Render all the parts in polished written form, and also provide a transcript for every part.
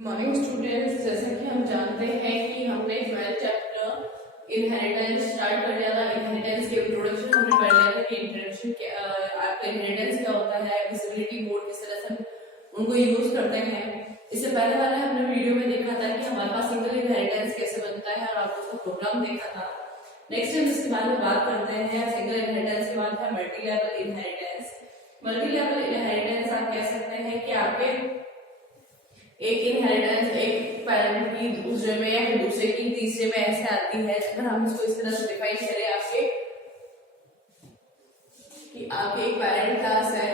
Morning students, जैसा कि हम जानते हैं कि हमने 12th चैप्टर इनहेरिटेंस स्टार्ट कर दिया था। इनहेरिटेंस के इंट्रोडक्शन हमने पढ़ लिया था कि इंट्रोडक्शन आपका इनहेरिटेंस क्या होता है, विजिबिलिटी मोड किस तरह से उनको यूज करते हैं। इससे पहले वाले हमने वीडियो में देखा था कि हमारे पास सिंगल इनहेरिटेंस कैसे बनता है और आपको उसका प्रोग्राम देखा था। नेक्स्ट हम इसके बारे में बात करते हैं। सिंगल इनहेरिटेंस के बाद है multi level inheritance. Multi level inheritance आप कह सकते हैं कि आपके एक इनहेरिटेंस एक पेरेंट की दूसरे में या फिर दूसरे की तीसरे में ऐसे आती है। अगर हम इसको इस तरह से डिफाइन करें आपके कि आपके एक पेरेंट क्लास है,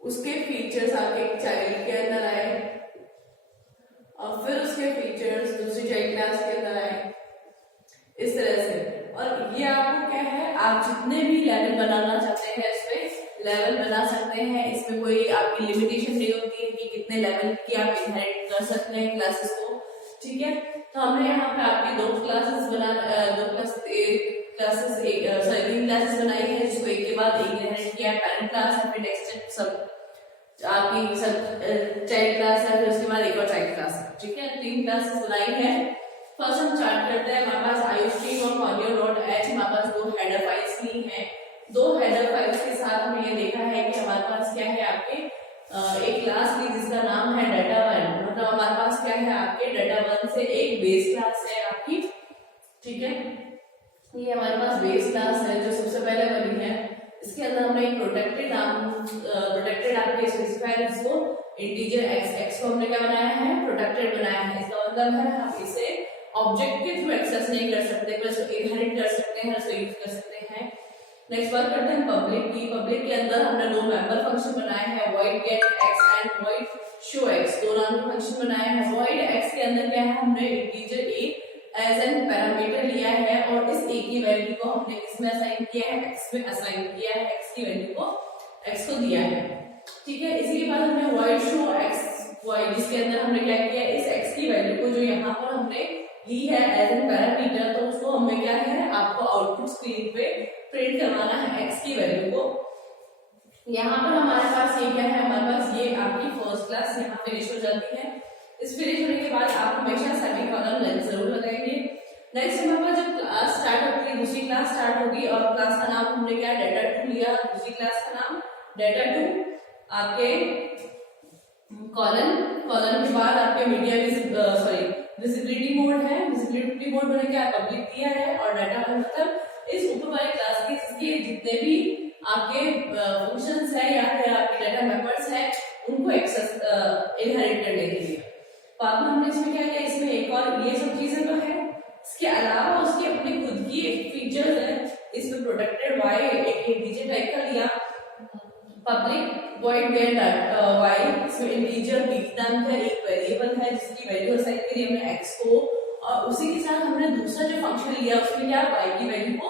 उसके फीचर्स आपके एक चाइल्ड के अंदर आए और फिर उसके फीचर्स दूसरी चाइल्ड क्लास के अंदर आए, इस तरह से। और ये आपको क्या है, आप जितने भी लेवल बनाना चाहते हैं इसमें लेवल बना सकते हैं। इसमें कोई आपकी लिमिटेशन नहीं होती है कि कितने लेवल की आप इनहेरिट कर सकते हैं क्लासेस को, ठीक है। तो हमने यहाँ पे आपकी तीन क्लासेस बनाई है, जिसको एक के बाद एक इनहेरिट किया है। पेरेंट क्लास है, फिर नेक्स्ट सब आपकी सब चाइल्ड क्लास है, फिर उसके बाद एक और चाइल्ड क्लास है, ठीक है। 3 क्लासेस बनाई है। फर्स्ट हम स्टार्ट करते हैं। हमारे पास iostream और conio.h हमारे पास 2 हेडर फाइल्स ली हैं। 2 हेडर फाइल्स के साथ में ये देखा है कि हमारे पास क्या है, आपके एक क्लास ली जिसका नाम है data1। मतलब हमारे पास क्या है, आपके data1 से एक बेस क्लास है आपकी, ठीक है। ये हमारे पास बेस क्लास है जो सबसे पहले बनी है। इसके अंदर हमने एक प्रोटेक्टेड आपके स्पेसिफायर, इसको इंटीजर x को हमने क्या बनाया है, प्रोटेक्टेड बनाया है। इसका मतलब है हम इसे ऑब्जेक्ट के थ्रू एक्सेस नहीं कर सकते, बस इनहेरिट कर सकते हैं, उसको यूज कर सकते हैं। नेक्स्ट बात करते हैं पब्लिक की। पब्लिक के अंदर हमने 2 मेंबर फंक्शन बनाए हैं, void get x and void show x। 2 नाम के फंक्शन बनाए हैं। void x के अंदर क्या है, हमने integer a as an parameter लिया है और इस a की वैल्यू को हमने इसमें असाइन किया है, x में असाइन किया है, x की वैल्यू को x को दिया है, ठीक है। इसी के बाद हमने void show x y, जिसके अंदर हमने क्या किया, इस x की वैल्यू को जो यहाँ पर हमने ली है एज एन पैरामीटर, तो उसको हमें क्या है, आपको आउटपुट स्क्रीन पे प्रिंट करवाना है x की वैल्यू को। यहाँ पर हमारे पास ये क्या है, हमारे पास ये आपकी फर्स्ट क्लास यहाँ फिनिश हो जाती है। इस फिनिश होने के बाद आप हमेशा सेमीकोलन लेंथ जरूर लगाएंगे। नेक्स्ट हमारे पास जब क्लास स्टार्ट होती है, दूसरी क्लास स्टार्ट होगी और क्लास का नाम हमने क्या data2 लिया, दूसरी क्लास का नाम data2। आपके कॉलन के बाद आपके मीडिया विजिबिलिटी मोड है। विजिबिलिटी मोड मैंने क्या पब्लिक दिया है और डाटा का मतलब इस ऊपर वाले क्लास के जितने भी आपके फंक्शंस है या फिर आपके डाटा मेंबर्स है उनको एक्सेस इनहेरिट करने के लिए। बाद में हमने इसमें क्या किया, इसमें एक और ये सब चीजें तो है, इसके अलावा उसकी अपनी खुद की एक फीचर है। इसमें प्रोटेक्टेड y एक इंटीजर टाइप का लिया, पब्लिक void get y, इसमें इंटीजर b नाम का एक वेरिएबल है जिसकी वैल्यू असाइन करी हमने x को, और उसी के साथ हमने दूसरा जो फंक्शन लिया उसमें क्या y की वैल्यू को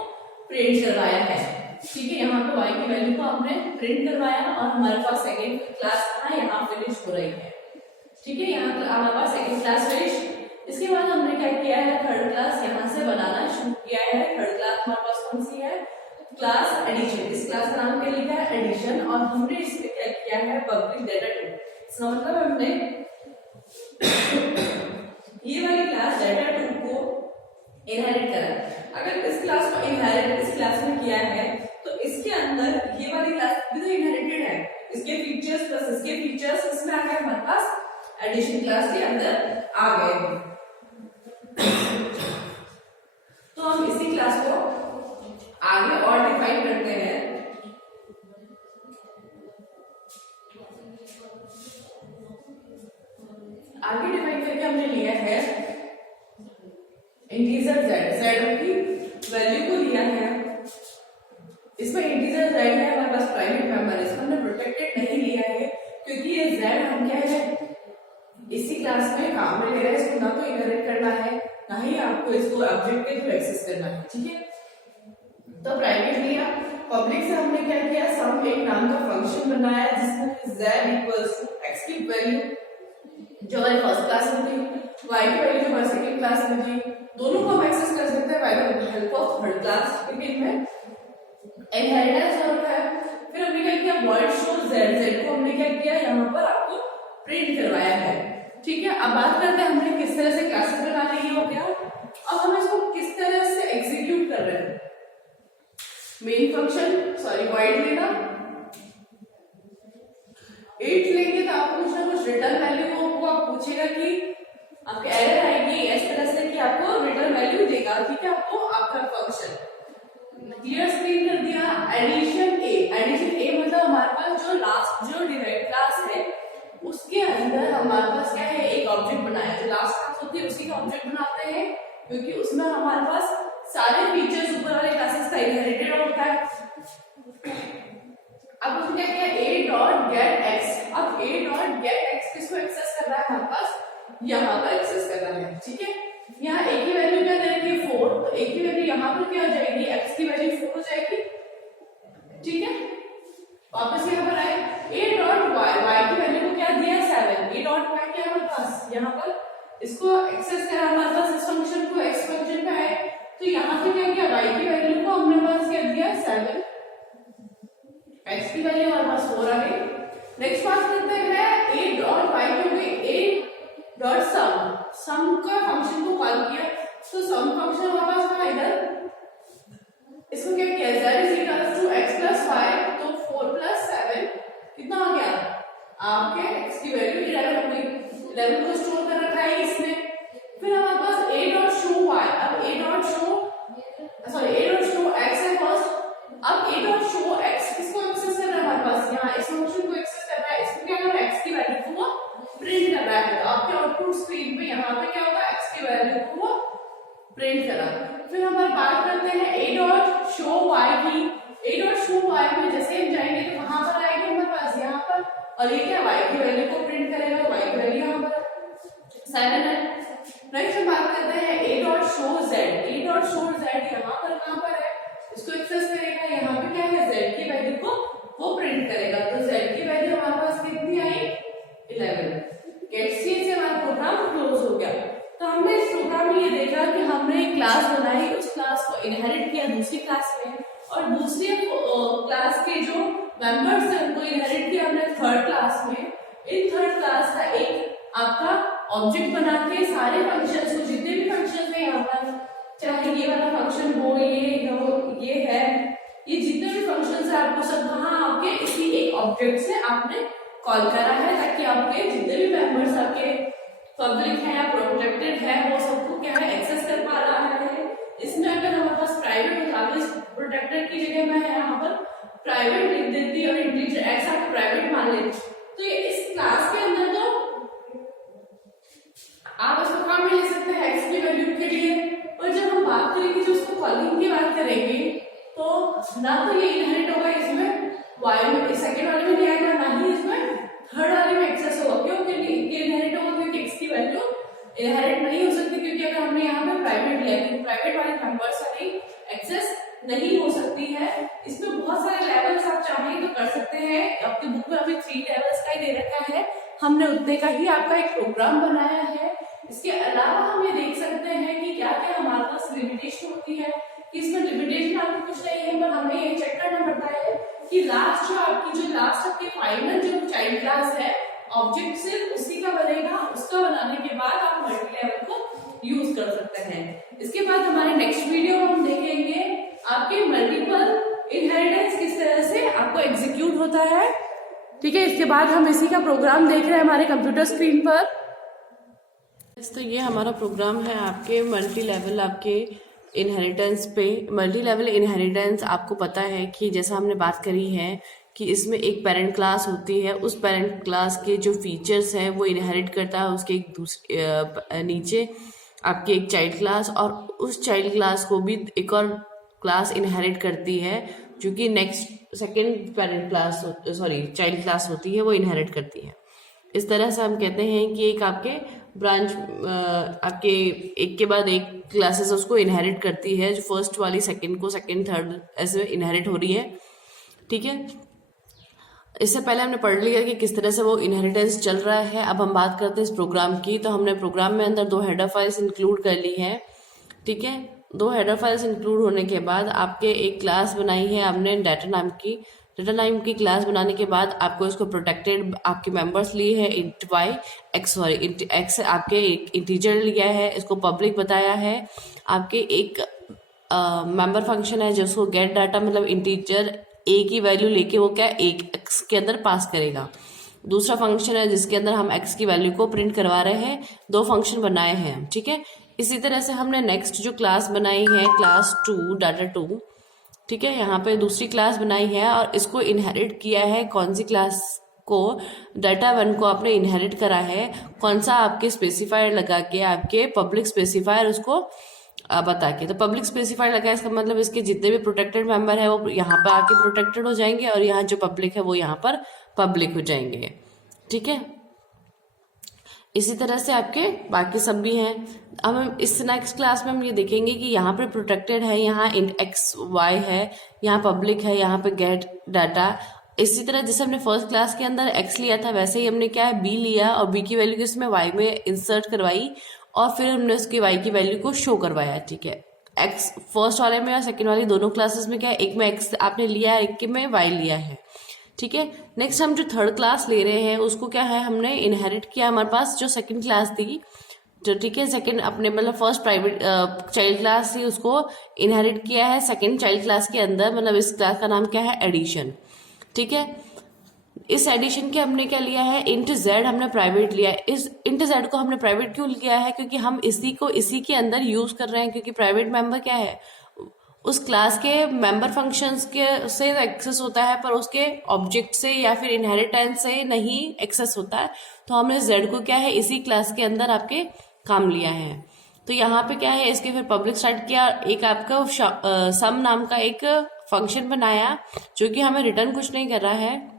प्रिंट करवाया है, ठीक है। यहाँ पे y की वैल्यू को हमने प्रिंट करवाया और हमारे पास सेकंड क्लास यहाँ फिनिश हो रही है, ठीक है। यहाँ पर हमारे पास सेकंड क्लास फिनिश। इसके बाद हमने क्या किया है, थर्ड क्लास यहाँ से बनाना शुरू किया है। थर्ड क्लास हमारे पास कौन सी है, क्लास एडिशन। इस क्लास का नाम क्या लिखा है, एडिशन, और हमने इसमें क्या किया है, पब्लिक data2। इसका मतलब हमने ये वाली क्लास data2 को इनहेरिट करा। अगर इस क्लास को इनहेरिट इस क्लास में किया है तो इसके अंदर ये वाली क्लास भी तो इनहेरिटेड है, इसके फीचर्स प्लस इसके फीचर्स इसमें आ गए, हमारे पास एडिशन क्लास के अंदर आ गए। तो हम इसी क्लास को आगे और डिफाइन करते हैं। आगे डिफाइन करके हमने लिया है इंटीजर z की वैल्यू को लिया है। इसमें इंटीजर z है, हमारे पास प्राइवेट मेंबर है, इसमें हमने प्रोटेक्टेड नहीं लिया है क्योंकि ये z हम क्या है इसी क्लास में काम में ले रहे हैं, इसको ना तो इनहेरिट करना है ना ही आपको इसको ऑब्जेक्ट के थ्रू एक्सेस करना है, ठीक है। तो प्राइवेट लिया। पब्लिक से हमने क्या किया, सम एक नाम का फंक्शन बनाया जिसमें z इक्वल्स टू x की वैल्यू जो हमारी फर्स्ट क्लास में थी, y की वैल्यू जो हमारी सेकंड क्लास में थी, दोनों को हम एक्सेस कर सकते हैं by the help of third class, क्योंकि इनमें इनहेरिटेंस जरूर है। फिर हमने क्या किया, void show z को हमने क्या किया, यहाँ पर आपको प्रिंट करवाया है। ठीक है, अब बात करते हैं हमने किस तरह से क्लासेस बनाने की हो गया। अब हम इसको किस तरह से एग्जीक्यूट कर रहे हैं। मेन फंक्शन वॉइड लेना, 8 लेंगे तो आपको कुछ ना कुछ रिटर्न वैल्यू को आप पूछेगा कि आपके एरर आएगी इस तरह से कि आपको रिटर्न वैल्यू देगा। ठीक है, आपको आपका फंक्शन क्लियर स्क्रीन कर दिया। एडिशन ए मतलब हमारे पास जो डिराइव्ड क्लास है उसके अंदर हमारे पास क्या है, एक ऑब्जेक्ट बनाया। जो लास्ट क्लास होती है उसी का ऑब्जेक्ट बनाते हैं, क्योंकि उसमें हमारे पास सारे फीचर्स ऊपर वाले क्लासेस का इनहेरिटेड होता है। अब उसने क्या किया, a डॉट गेट x। अब a डॉट गेट x किसको एक्सेस कर रहा है, हमारे पास यहाँ पर एक्सेस कर रहा है। ठीक है, यहाँ a की वैल्यू क्या दे रखी है 4, तो a की वैल्यू यहाँ पर क्या हो जाएगी, x की वैल्यू 4 हो जाएगी। ठीक है, वापस यहाँ पर आए, a डॉट y की वैल्यू को क्या दिया 7, a डॉट y क्या हमारे पास यहाँ पर इसको एक्सेस करा हमारे पास इस फंक्शन को, x फंक्शन पे आए तो यहाँ पे क्या किया, y की वैल्यू को हमने पास क्या दिया 7, x की वैल्यू हमारे पास 4 आ गई। नेक्स्ट बात करते हैं a डॉट y क्योंकि a डॉट सम का फंक्शन को कॉल किया, तो सम फंक्शन हमारे पास कहाँ इधर, इसको क्या किया z is equal to x plus y, तो 4 प्लस 7 कितना आ गया, आपके x की वैल्यू 11 हो गई। 11 को स्टोर कर रखा है इसने। फिर हमारे पास a डॉट शो y, अब a डॉट शो x है फर्स्ट। अब a डॉट शो x किसको एक्सेस कर रहा है, हमारे पास यहाँ इस फंक्शन को एक्सेस कर रहा है। इसको क्या कर रहा है, x की वैल्यू को वो प्रिंट कर रहा है। तो आपके आउटपुट स्क्रीन पे यहाँ पे क्या होगा, x की वैल्यू को वो प्रिंट करा। फिर हम बात करते हैं a डॉट शो y की। a डॉट शो y में जैसे हम जाएंगे तो कहाँ पर आएगी हमारे पास, यहाँ पर, और ये क्या y की वैल्यू को प्रिंट करेगा, y की वैल्यू यहाँ पर 7 है। नेक्स्ट हम बात करते हैं a dot show z। a dot show z यहाँ पर कहाँ पर है, इसको एक्सेस करेगा, यहाँ पे क्या है z की वैल्यू को वो प्रिंट करेगा। तो z की वैल्यू हमारे पास कितनी आई 11। गेट सी से हमारा प्रोग्राम क्लोज हो गया। तो हमने इस प्रोग्राम में ये देखा कि हमने एक क्लास बनाई, उस क्लास को इनहेरिट किया दूसरी क्लास में, और दूसरी क्लास के जो मेंबर्स थे उनको इनहेरिट किया हमने थर्ड क्लास में। इन थर्ड क्लास का एक आपका ऑब्जेक्ट बना के सारे फंक्शंस को, जितने भी फंक्शंस है यहाँ पर, चाहे ये वाला फंक्शन हो, ये है, ये जितने भी फंक्शंस है आपको सब वहां आपके इसी एक ऑब्जेक्ट से आपने कॉल करा है, ताकि आपके जितने भी मेंबर्स आपके पब्लिक है या प्रोटेक्टेड है वो सबको क्या है एक्सेस कर पा रहा है। इसमें अगर हमारे पास प्राइवेट होता है, प्रोटेक्टेड की जगह मैं यहाँ पर प्राइवेट लिख देती और इंटीजर एक्स आप प्राइवेट मान लेती, तो ये इस क्लास के अंदर तो आप इसको काम में ले सकते हैं एक्स की वैल्यू के लिए। पर जब हम बात करेंगे जो उसको कॉलिंग की बात करेंगे तो ना तो ये इनहेरिट होगा इसमें वाई में, सेकेंड वाले में नहीं आएगा, ना ही इसमें थर्ड वाले में एक्सेस होगा। क्यों इनहेरिट होगा, क्योंकि एक्स की वैल्यू इनहेरिट नहीं हो सकती, क्योंकि अगर हमने यहाँ पे प्राइवेट लिया तो प्राइवेट वाले मेंबर्स सारी एक्सेस नहीं हो सकती है। इसमें बहुत सारे लेवल्स आप चाहें तो कर सकते हैं, आपकी बुक में अभी 3 लेवल्स का ही दे रखा है, हमने उतने का ही आपका एक प्रोग्राम बनाया है। इसके अलावा हम ये देख सकते हैं कि क्या क्या हमारे पास लिमिटेशन होती है, कि इसमें लिमिटेशन आपको कुछ नहीं है, पर हमें ये चेक करना पड़ता है कि लास्ट आपकी फाइनल जो चाइल्ड क्लास है ऑब्जेक्ट सिर्फ उसी का बनेगा, उसका बनाने के बाद आप मल्टी लेवल को यूज कर सकते हैं। इसके बाद हमारे नेक्स्ट वीडियो में हम देखेंगे आपके मल्टीपल इनहेरिटेंस किस तरह से आपको एग्जीक्यूट होता है। ठीक है, इसके बाद हम इसी का प्रोग्राम देख रहे हैं हमारे कंप्यूटर स्क्रीन पर। तो ये हमारा प्रोग्राम है आपके मल्टी लेवल आपके इनहेरिटेंस पे। मल्टी लेवल इनहेरिटेंस आपको पता है कि जैसा हमने बात करी है कि इसमें एक पेरेंट क्लास होती है, उस पेरेंट क्लास के जो फीचर्स हैं वो इनहेरिट करता है उसके एक दूसरे नीचे आपकी एक चाइल्ड क्लास, और उस चाइल्ड क्लास को भी एक और क्लास इनहेरिट करती है जो कि next second parent class child class होती है, वो इनहेरिट करती है। इस तरह से हम कहते हैं कि एक आपके ब्रांच आपके एक के बाद एक क्लासेस उसको इनहेरिट करती है, जो फर्स्ट वाली सेकंड को, सेकंड थर्ड ऐसे इनहेरिट हो रही है। ठीक है, इससे पहले हमने पढ़ लिया कि किस तरह से वो इनहेरिटेंस चल रहा है। अब हम बात करते हैं इस प्रोग्राम की। तो हमने प्रोग्राम में अंदर 2 हेडर फाइल्स इंक्लूड कर ली है। ठीक है, 2 हेडर फाइल्स इंक्लूड होने के बाद आपके एक क्लास बनाई है आपने डाटा नाम की, रिटर्न टाइम की क्लास बनाने के बाद आपको इसको प्रोटेक्टेड आपके मेंबर्स लिए है int y x, sorry int x आपके एक इंटीजर लिया है, इसको पब्लिक बताया है। आपके एक मेंबर फंक्शन है जो उसको गेट डाटा मतलब इंटीजर ए की वैल्यू लेके वो क्या एक एक्स के अंदर पास करेगा। दूसरा फंक्शन है जिसके अंदर हम एक्स की वैल्यू को प्रिंट करवा रहे हैं। दो फंक्शन बनाए हैं, ठीक है। इसी तरह से हमने नेक्स्ट जो क्लास बनाई है क्लास 2 डाटा 2, ठीक है, यहाँ पे दूसरी क्लास बनाई है और इसको इनहेरिट किया है कौन सी क्लास को, डाटा 1 को आपने इनहेरिट करा है कौन सा आपके स्पेसिफायर लगा के, आपके पब्लिक स्पेसिफायर उसको बता के। तो पब्लिक स्पेसिफायर लगा इसका मतलब इसके जितने भी प्रोटेक्टेड मेंबर है वो यहाँ पर आके प्रोटेक्टेड हो जाएंगे और यहाँ जो पब्लिक है वो यहाँ पर पब्लिक हो जाएंगे, ठीक है। इसी तरह से आपके बाकी सब भी हैं। अब हम इस नेक्स्ट क्लास में हम ये देखेंगे कि यहाँ पे प्रोटेक्टेड है, यहाँ इंट एक्स वाई है, यहाँ पब्लिक है, यहाँ पे गेट डाटा। इसी तरह जैसे हमने फर्स्ट क्लास के अंदर एक्स लिया था वैसे ही हमने क्या है बी लिया और बी की वैल्यू इसमें वाई में इंसर्ट करवाई और फिर हमने उसकी वाई की वैल्यू को शो करवाया, ठीक है। एक्स फर्स्ट वाले में और सेकेंड वाली दोनों क्लासेस में क्या है, एक में एक्स आपने लिया है, एक में वाई लिया है, ठीक है। नेक्स्ट हम जो थर्ड क्लास ले रहे हैं उसको क्या है हमने इनहेरिट किया, हमारे पास जो सेकंड क्लास थी जो, ठीक है, सेकंड अपने मतलब फर्स्ट प्राइवेट चाइल्ड क्लास थी उसको इनहेरिट किया है सेकंड चाइल्ड क्लास के अंदर, मतलब इस क्लास का नाम क्या है एडिशन, ठीक है। इस एडिशन के हमने क्या लिया है इंट जेड हमने प्राइवेट लिया है। इस इंट जेड को हमने प्राइवेट क्यों लिया है, क्योंकि हम इसी को इसी के अंदर यूज कर रहे हैं, क्योंकि प्राइवेट मेंबर क्या है उस क्लास के मेंबर फंक्शंस के से एक्सेस होता है पर उसके ऑब्जेक्ट से या फिर इनहेरिटेंस से नहीं एक्सेस होता है। तो हमने जेड को क्या है इसी क्लास के अंदर आपके काम लिया है। तो यहाँ पे क्या है इसके फिर पब्लिक स्टार्ट किया, एक आपका सम नाम का एक फंक्शन बनाया जो कि हमें रिटर्न कुछ नहीं कर रहा है,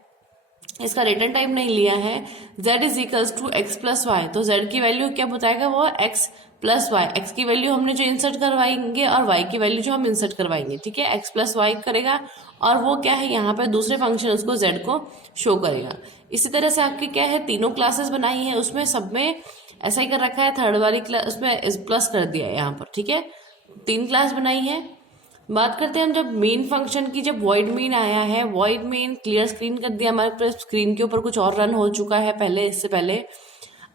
इसका रिटर्न टाइम नहीं लिया है। z is equals to x plus y, तो z की वैल्यू क्या बताएगा वो x प्लस वाई, एक्स की वैल्यू हमने जो इंसर्ट करवाएंगे और y की वैल्यू जो हम इंसर्ट करवाएंगे, ठीक है, x प्लस वाई करेगा और वो क्या है यहाँ पे दूसरे फंक्शन उसको z को शो करेगा। इसी तरह से आपकी क्या है तीनों क्लासेस बनाई है, उसमें सब में ऐसा ही कर रखा है, थर्ड वाली क्लास उसमें प्लस कर दिया है यहाँ पर, ठीक है। 3 क्लास बनाई है। बात करते हैं हम जब मेन फंक्शन की, जब वॉइड मेन आया है, वॉइड मेन क्लियर स्क्रीन कर दिया हमारे पास, स्क्रीन के ऊपर कुछ और रन हो चुका है पहले, इससे पहले।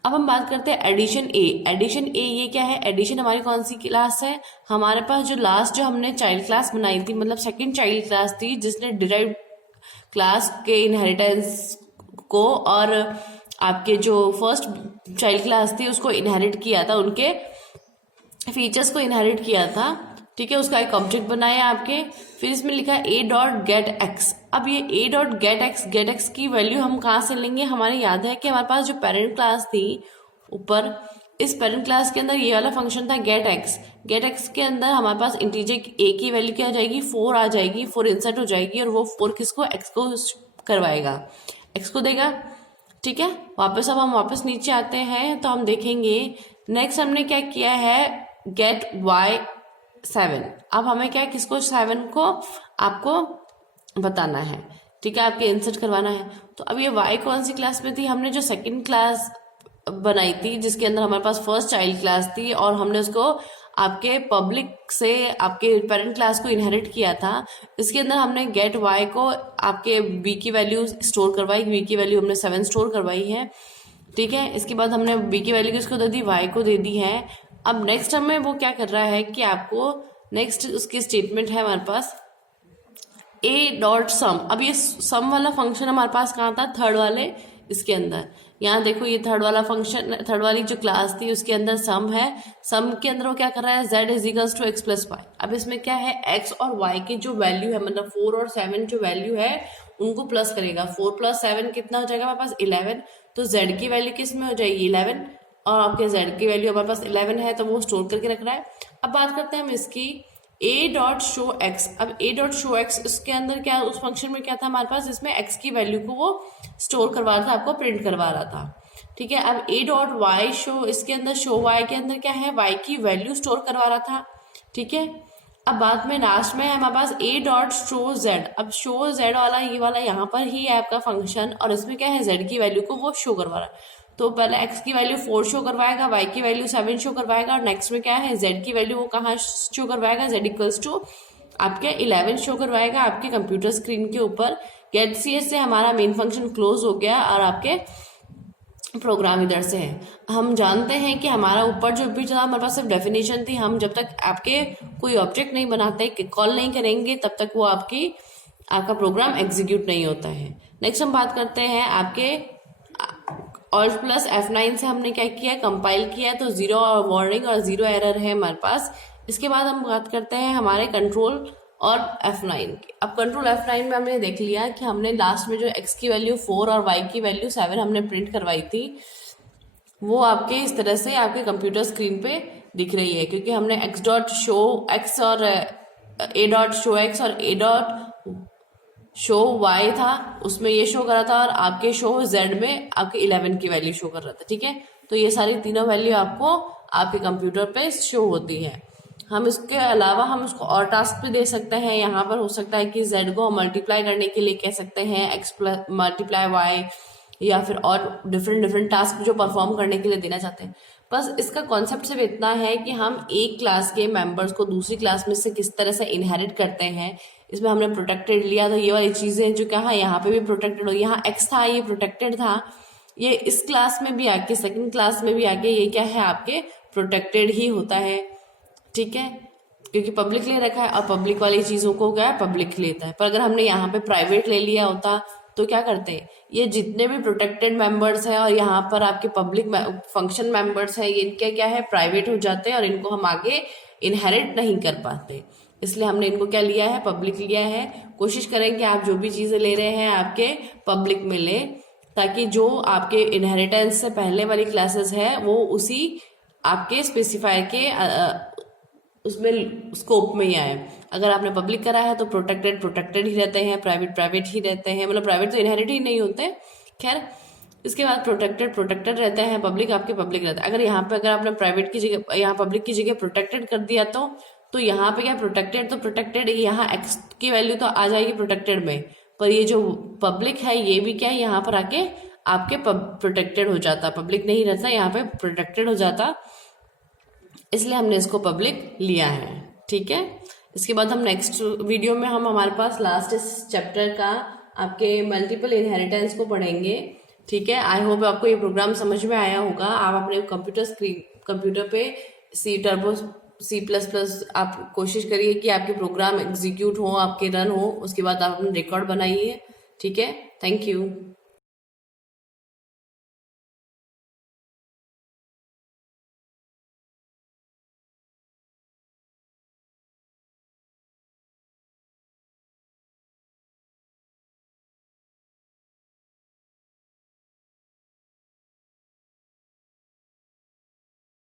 अब हम बात करते हैं एडिशन ए। एडिशन ए ये क्या है, एडिशन हमारी कौन सी क्लास है, हमारे पास जो लास्ट जो हमने चाइल्ड क्लास बनाई थी मतलब सेकंड चाइल्ड क्लास थी जिसने डिराइव्ड क्लास के इनहेरिटेंस को और आपके जो फर्स्ट चाइल्ड क्लास थी उसको इनहेरिट किया था, उनके फीचर्स को इनहेरिट किया था, ठीक है। उसका एक ऑब्जेक्ट बनाया आपके, फिर इसमें लिखा है a डॉट गेट एक्स। अब ये a डॉट गेट एक्स की वैल्यू हम कहाँ से लेंगे, हमारे याद है कि हमारे पास जो पेरेंट क्लास थी ऊपर, इस पेरेंट क्लास के अंदर ये वाला फंक्शन था गेट एक्स के अंदर हमारे पास इंटीजर a की वैल्यू क्या आ जाएगी 4 आ जाएगी, 4 इंसर्ट हो जाएगी और वो 4 किसको x को करवाएगा, x को देगा, ठीक है। वापस अब हम वापस नीचे आते हैं तो हम देखेंगे नेक्स्ट हमने क्या किया है गेट y 7। अब हमें क्या किसको 7 को आपको बताना है, ठीक है, आपके इंसर्ट करवाना है। तो अब ये y कौन सी क्लास में थी, हमने जो सेकंड क्लास बनाई थी जिसके अंदर हमारे पास फर्स्ट चाइल्ड क्लास थी और हमने उसको आपके पब्लिक से आपके पेरेंट क्लास को इनहेरिट किया था। इसके अंदर हमने गेट y को आपके b की वैल्यू स्टोर करवाई, b की वैल्यू हमने 7 स्टोर करवाई है, ठीक है। इसके बाद हमने b की वैल्यू किसको दे दी, y को दे दी है। अब नेक्स्ट हमें वो क्या कर रहा है कि आपको नेक्स्ट उसकी स्टेटमेंट है हमारे पास a डॉट सम। अब ये सम वाला फंक्शन हमारे पास कहाँ था, थर्ड वाले इसके अंदर। यहाँ देखो ये थर्ड वाला फंक्शन, थर्ड वाली जो क्लास थी उसके अंदर सम है, सम के अंदर वो क्या कर रहा है z is equals to x plus y. अब इसमें क्या है x और y की जो वैल्यू है मतलब 4 और 7 जो वैल्यू है उनको प्लस करेगा। 4 प्लस 7 कितना हो जाएगा हमारे पास 11, तो z की वैल्यू किस में हो जाएगी 11 और आपके z की वैल्यू हमारे पास 11 है तो वो स्टोर करके रख रहा है। अब बात करते हैं हम इसकी a डॉट शो एक्स। अब a डॉट शो एक्स इसके अंदर क्या, उस फंक्शन में क्या था हमारे पास, इसमें x की वैल्यू को वो स्टोर करवा रहा था, आपको प्रिंट करवा रहा था, ठीक है। अब a डॉट वाई शो, इसके अंदर शो y के अंदर क्या है y की वैल्यू स्टोर करवा रहा था, ठीक है। अब बाद में लास्ट में है हमारे पास a डॉट शो z। अब शो z वाला ये वाला यहाँ पर ही है आपका फंक्शन और इसमें क्या है z की वैल्यू को वो शो करवा रहा है। तो पहले x की वैल्यू 4 शो करवाएगा, y की वैल्यू 7 शो करवाएगा और नेक्स्ट में क्या है z की वैल्यू वो कहाँ शो करवाएगा, z इक्वल्स टू आपके 11 शो करवाएगा आपके कंप्यूटर स्क्रीन के ऊपर। गेट CS से हमारा मेन फंक्शन क्लोज हो गया और आपके प्रोग्राम इधर से है। हम जानते हैं कि हमारा ऊपर जो भी चला हमारे पास सिर्फ डेफिनेशन थी, हम जब तक आपके कोई ऑब्जेक्ट नहीं बनाते, कॉल नहीं करेंगे, तब तक वो आपका प्रोग्राम एग्जीक्यूट नहीं होता है। नेक्स्ट हम बात करते हैं आपके Alt+F9 से हमने क्या किया, कंपाइल किया, तो 0 वार्निंग और 0 एरर है हमारे पास। इसके बाद हम बात करते हैं हमारे कंट्रोल और F9 की। अब कंट्रोल F9 में हमने देख लिया कि हमने लास्ट में जो x की वैल्यू 4 और y की वैल्यू 7 हमने प्रिंट करवाई थी, वो आपके इस तरह से आपके कंप्यूटर स्क्रीन पे दिख रही है, क्योंकि हमने x.show_x और a.show_x और a.show_y था, उसमें ये शो कर रहा था, और आपके शो z में आपके 11 की वैल्यू शो कर रहा था। ठीक है, तो ये सारी तीनों वैल्यू आपको आपके कंप्यूटर पे शो होती है। हम इसके अलावा हम उसको और टास्क भी दे सकते हैं। यहाँ पर हो सकता है कि z को मल्टीप्लाई करने के लिए कह सकते हैं x मल्टीप्लाई y, या फिर और डिफरेंट टास्क जो परफॉर्म करने के लिए देना चाहते हैं। बस इसका कॉन्सेप्ट सिर्फ इतना है कि हम एक क्लास के मेंबर्स को दूसरी क्लास में से किस तरह से इनहेरिट करते हैं। इसमें हमने प्रोटेक्टेड लिया, तो ये वाली चीजें जो क्या है यहाँ पे भी प्रोटेक्टेड हो, यहाँ x था ये प्रोटेक्टेड था, ये इस क्लास में भी आके सेकंड क्लास में भी आके ये क्या है आपके प्रोटेक्टेड ही होता है। ठीक है, क्योंकि पब्लिक ले रखा है और पब्लिक वाली चीजों को क्या है पब्लिक लेता है। पर अगर हमने यहाँ पे प्राइवेट ले लिया होता तो क्या करते हैं, ये जितने भी प्रोटेक्टेड मेंबर्स हैं और यहाँ पर आपके पब्लिक फंक्शन मेंबर्स हैं, ये इनके क्या है प्राइवेट हो जाते हैं और इनको हम आगे इनहेरिट नहीं कर पाते। इसलिए हमने इनको क्या लिया है, पब्लिक लिया है। कोशिश करें कि आप जो भी चीजें ले रहे हैं आपके पब्लिक में ले, ताकि जो आपके इनहेरिटेंस से पहले वाली क्लासेस है वो उसी आपके स्पेसिफायर के उसमें स्कोप में ही आए। अगर आपने पब्लिक करा है तो प्रोटेक्टेड ही रहते हैं, प्राइवेट ही रहते हैं, मतलब प्राइवेट तो इनहेरिट ही नहीं होते। खैर, इसके बाद प्रोटेक्टेड रहते हैं, पब्लिक आपके पब्लिक रहता है। अगर यहाँ पे अगर आपने प्राइवेट की जगह यहाँ पब्लिक की जगह प्रोटेक्टेड कर दिया तो यहाँ पे क्या प्रोटेक्टेड यहाँ x की वैल्यू तो आ जाएगी प्रोटेक्टेड में, पर ये जो पब्लिक है ये भी क्या है यहाँ पर आके आपके प्रोटेक्टेड हो जाता, पब्लिक नहीं रहता, यहाँ पे प्रोटेक्टेड हो जाता, इसलिए हमने इसको पब्लिक लिया है। ठीक है, इसके बाद हम नेक्स्ट वीडियो में हमारे पास लास्ट इस चैप्टर का आपके मल्टीपल इनहेरिटेंस को पढ़ेंगे। ठीक है, आई होप आपको ये प्रोग्राम समझ में आया होगा। आप अपने कंप्यूटर पे C++ आप कोशिश करिए कि आपके प्रोग्राम एग्जीक्यूट हो, आपके रन हो, उसके बाद आप अपने रिकॉर्ड बनाइए। ठीक है, थैंक यू।